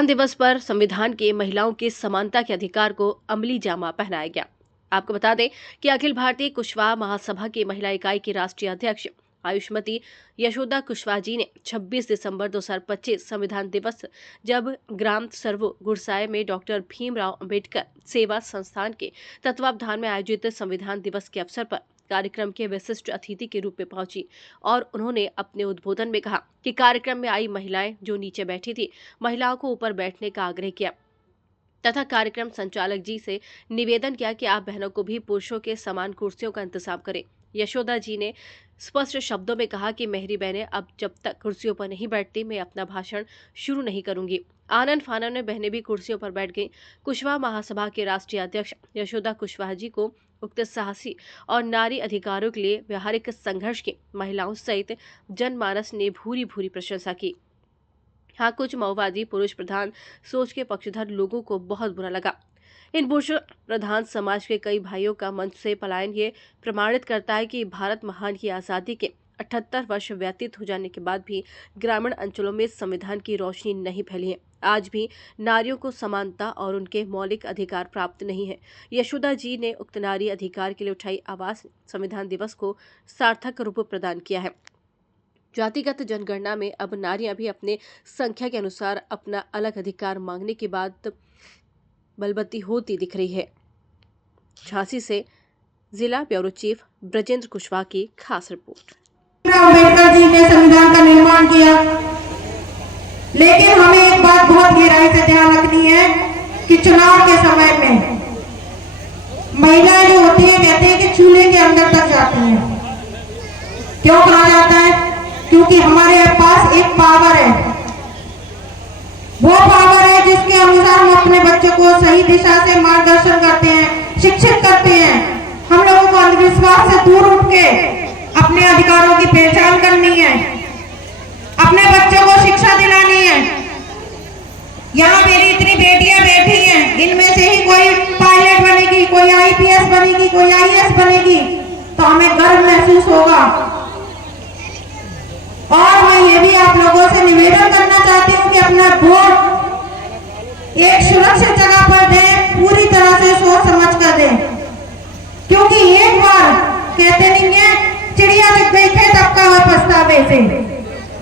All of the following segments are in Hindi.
संविधान दिवस पर संविधान के महिलाओं के समानता के अधिकार को अमली जामा पहनाया गया। आपको बता दें कि अखिल भारतीय कुशवाहा महासभा की महिला इकाई की राष्ट्रीय अध्यक्ष आयुष्मती यशोदा कुशवाहा जी ने 26 दिसंबर 2025 संविधान दिवस जब ग्राम सर्वो गुरसाय में डॉक्टर भीमराव अंबेडकर सेवा संस्थान के तत्वावधान में आयोजित संविधान दिवस के अवसर पर कार्यक्रम के विशिष्ट अतिथि के रूप में पहुंची और उन्होंने अपने उद्बोधन में कहा कि कार्यक्रम में आई महिलाएं जो नीचे बैठी थी, महिलाओं को ऊपर बैठने का आग्रह किया तथा कार्यक्रम संचालक जी से निवेदन किया कि आप बहनों को भी पुरुषों के समान कुर्सियों का इंतजाम करें। यशोदा जी ने स्पष्ट शब्दों में कहा कि मेरी बहनें अब जब तक कुर्सियों पर नहीं बैठती, मैं अपना भाषण शुरू नहीं करूंगी। आनन फानन में बहनें भी कुर्सियों पर बैठ गईं। कुशवाहा महासभा के राष्ट्रीय अध्यक्ष यशोदा कुशवाहा जी को उक्त साहसी और नारी अधिकारों के लिए व्यावहारिक संघर्ष की महिलाओं सहित जनमानस ने भूरी भूरी प्रशंसा की। हाँ, कुछ माओवादी पुरुष प्रधान सोच के पक्षधर लोगों को बहुत बुरा लगा। इन पुरुष प्रधान समाज के कई भाइयों का मंच से पलायन ये प्रमाणित करता है कि भारत महान की आज़ादी के 78 वर्ष व्यतीत हो जाने के बाद भी ग्रामीण अंचलों में संविधान की रोशनी नहीं फैली है। आज भी नारियों को समानता और उनके मौलिक अधिकार प्राप्त नहीं है। यशोदा जी ने उक्त नारी अधिकार के लिए उठाई आवाज संविधान दिवस को सार्थक रूप प्रदान किया है। जातिगत जनगणना में अब नारियां भी अपने संख्या के अनुसार अपना अलग अधिकार मांगने के बाद बलवती होती दिख रही है। झांसी से जिला ब्यूरो चीफ ब्रजेंद्र कुशवाहा की खास रिपोर्ट। अम्बेडकर जी ने संविधान का निर्माण किया, लेकिन हमें एक बात बहुत गहराई से ध्यान रखनी है कि चुनाव के समय में महिलाएं जो होती है, कहते हैं कि चूल्हे के अंदर तक जाती हैं। क्यों कहा जाता है? क्योंकि हमारे पास एक पावर है, वो पावर है जिसके अनुसार हम अपने बच्चों को सही दिशा से मार्गदर्शन करते हैं, शिक्षित करते हैं। हम लोगों को अंधविश्वास से दूर उठ के अपने अधिकारों की पहचान करनी है, अपने बच्चों को शिक्षा दिलानी है। यहाँ मेरी इतनी बेटियां बैठी हैं, इनमें से ही कोई पायलट बनेगी, कोई आईपीएस बनेगी, कोई आईएएस बनेगी, तो हमें गर्व महसूस होगा। और मैं ये भी आप लोगों से निवेदन करना चाहती हूँ कि अपना वोट एक सुरक्षित जगह पर दें, पूरी तरह से सोच समझ कर दें, क्योंकि एक बार कहते नहीं है चिड़िया जब गई थे तब का हुआ पछतावे से।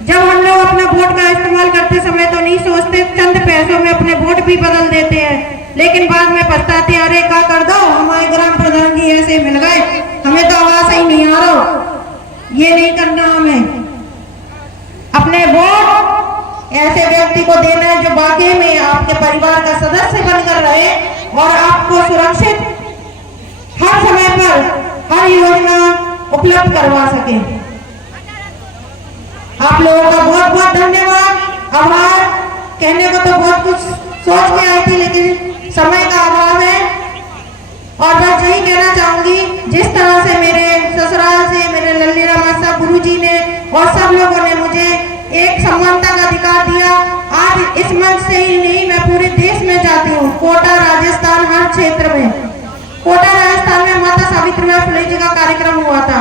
जब हम लोग अपना वोट का इस्तेमाल करते समय तो नहीं सोचते, चंद पैसों में अपने वोट भी बदल देते हैं, लेकिन बाद में पछताते, अरे क्या कर दो, हमारे ग्राम प्रधान जी ऐसे मिल गए, हमें तो आवाज ही नहीं आ रहा। ये नहीं करना, हमें अपने वोट ऐसे व्यक्ति को देना है जो वाकई में आपके परिवार का सदस्य बनकर रहे और आपको सुरक्षित हर समय पर हर योजना उपलब्ध करवा सके। आप लोगों का बहुत बहुत धन्यवाद, आभार। कहने को तो बहुत कुछ सोच में आई थी, लेकिन समय का अभाव है। और बस यही कहना चाहूंगी, जिस तरह से मेरे ससुराल से मेरे लल्ली रामासा गुरु जी ने और सब लोगों ने मुझे एक समानता का अधिकार दिया, आज इस मंच से ही नहीं, मैं पूरे देश में जाती हूँ। कोटा राजस्थान, हर क्षेत्र में, कोटा राजस्थान में माता सावित्रीबाई फुले जी का कार्यक्रम हुआ था।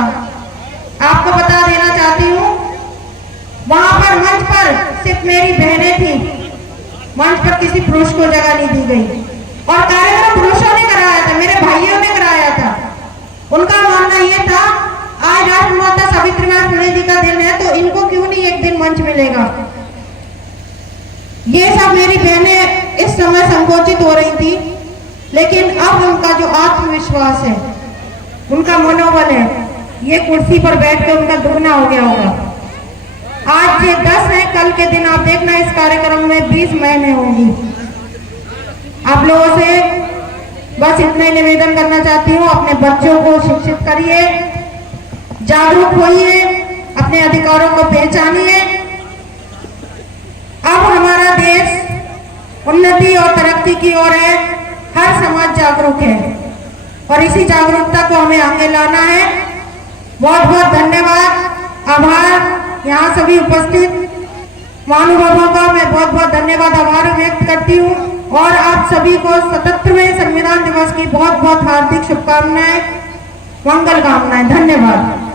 आपको बता देना चाहती हूँ, वहां पर मंच पर सिर्फ मेरी बहनें थी, मंच पर किसी पुरुष को जगह नहीं दी गई। और कार्यक्रम पुरुषों ने कराया था, मेरे भाइयों ने कराया था। उनका मानना यह था, आज राजमाता सावित्रीबाई फुले जी का दिन है, तो इनको क्यों नहीं एक दिन मंच मिलेगा। ये सब मेरी बहनें इस समय संकोचित हो रही थी, लेकिन अब उनका जो आत्मविश्वास है, उनका मनोबल है, ये कुर्सी पर बैठकर उनका दुगना हो गया होगा। आज ये 10 है, कल के दिन आप देखना इस कार्यक्रम में 20 महीने होंगी। आप लोगों से बस इतना ही निवेदन करना चाहती हूँ, अपने बच्चों को शिक्षित करिए, जागरूक होइए, अपने अधिकारों को पहचानिए। अब हमारा देश उन्नति और तरक्की की ओर है, हर समाज जागरूक है और इसी जागरूकता को हमें आगे लाना है। बहुत बहुत धन्यवाद, आभार। यहाँ सभी उपस्थित महानुभावों का मैं बहुत बहुत धन्यवाद, आभार व्यक्त करती हूँ और आप सभी को 77वें संविधान दिवस की बहुत बहुत हार्दिक शुभकामनाएं, मंगल कामनाएं। धन्यवाद।